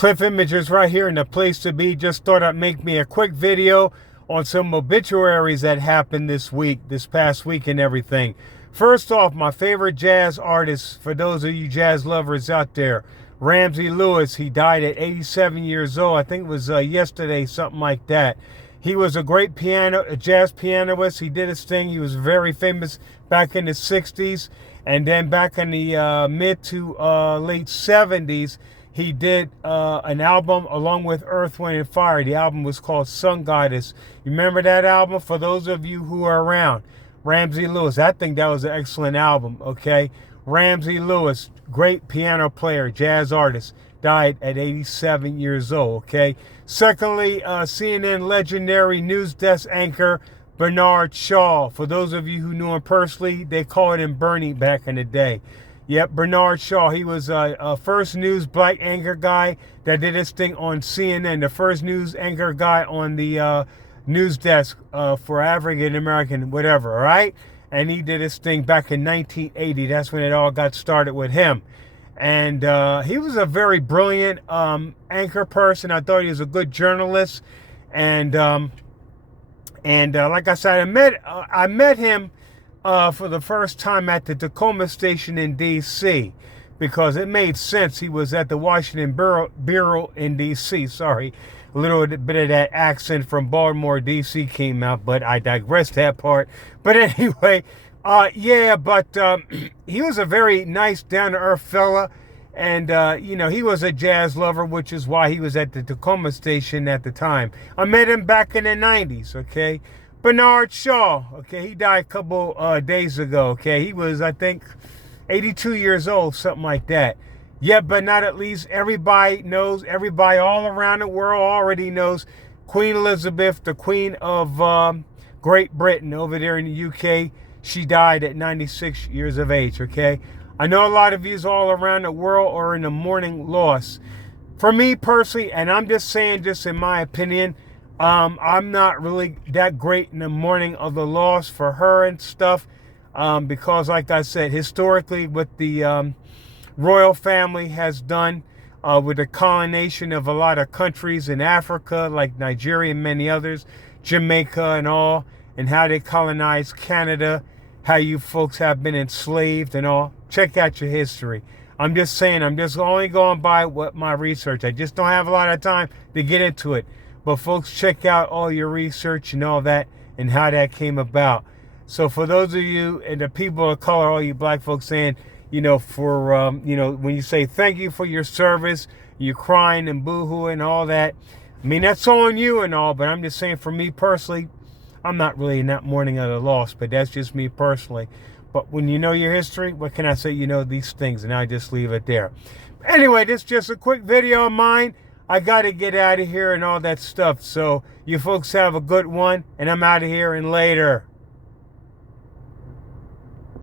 Cliff Images right here in the place to be. Just thought I'd make me a quick video on some obituaries that happened this past week and everything. First off, my favorite jazz artist, for those of you jazz lovers out there, Ramsey. He died at 87 years old. I think it was yesterday, something like that. He was a great jazz pianist. He did his thing. He was very famous back in the 60s. And then back in the mid to late 70s, he did an album along with Earth, Wind, and Fire. The album was called Sun Goddess. You remember that album? For those of you who are around, Ramsey Lewis. I think that was an excellent album, okay? Ramsey Lewis, great piano player, jazz artist, died at 87 years old, okay? Secondly, CNN legendary news desk anchor Bernard Shaw. For those of you who knew him personally, they called him Bernie back in the day. Yep, Bernard Shaw. He was a first news black anchor guy that did his thing on CNN. The first news anchor guy on the news desk for African American, whatever, all right? And he did his thing back in 1980. That's when it all got started with him. And he was a very brilliant anchor person. I thought he was a good journalist. And like I said, I met him for the first time at the Tacoma station in D.C. because it made sense. He was at the Washington Bureau in D.C. Sorry, a little bit of that accent from Baltimore, D.C. came out, but I digress that part. But anyway, he was a very nice, down-to-earth fella. And, he was a jazz lover, which is why he was at the Tacoma station at the time. I met him back in the 90s, okay? Bernard Shaw, okay? He died a couple days ago, okay? He was, I think, 82 years old, something like that. Yeah, but not at least everybody knows, everybody all around the world already knows Queen Elizabeth, the Queen of Great Britain over there in the UK. She died at 96 years of age, okay? I know a lot of yous all around the world are in a mourning loss. For me personally, and I'm just saying just in my opinion, I'm not really that great in the mourning of the loss for her and stuff. Because like I said, historically what the royal family has done with the colonization of a lot of countries in Africa, like Nigeria and many others, Jamaica and all, and how they colonized Canada, how you folks have been enslaved and all. Check out your history. I'm just saying, I'm just only going by what my research. I just don't have a lot of time to get into it. But folks, check out all your research and all that and how that came about. So for those of you and the people of color, all you black folks saying, when you say thank you for your service, you're crying and boo-hooing and all that. I mean, that's on you and all, but I'm just saying for me personally, I'm not really in that mourning of the loss, but that's just me personally. But when you know your history, what can I say? You know these things, and I just leave it there. Anyway, this is just a quick video of mine. I got to get out of here and all that stuff. So you folks have a good one, and I'm out of here and later.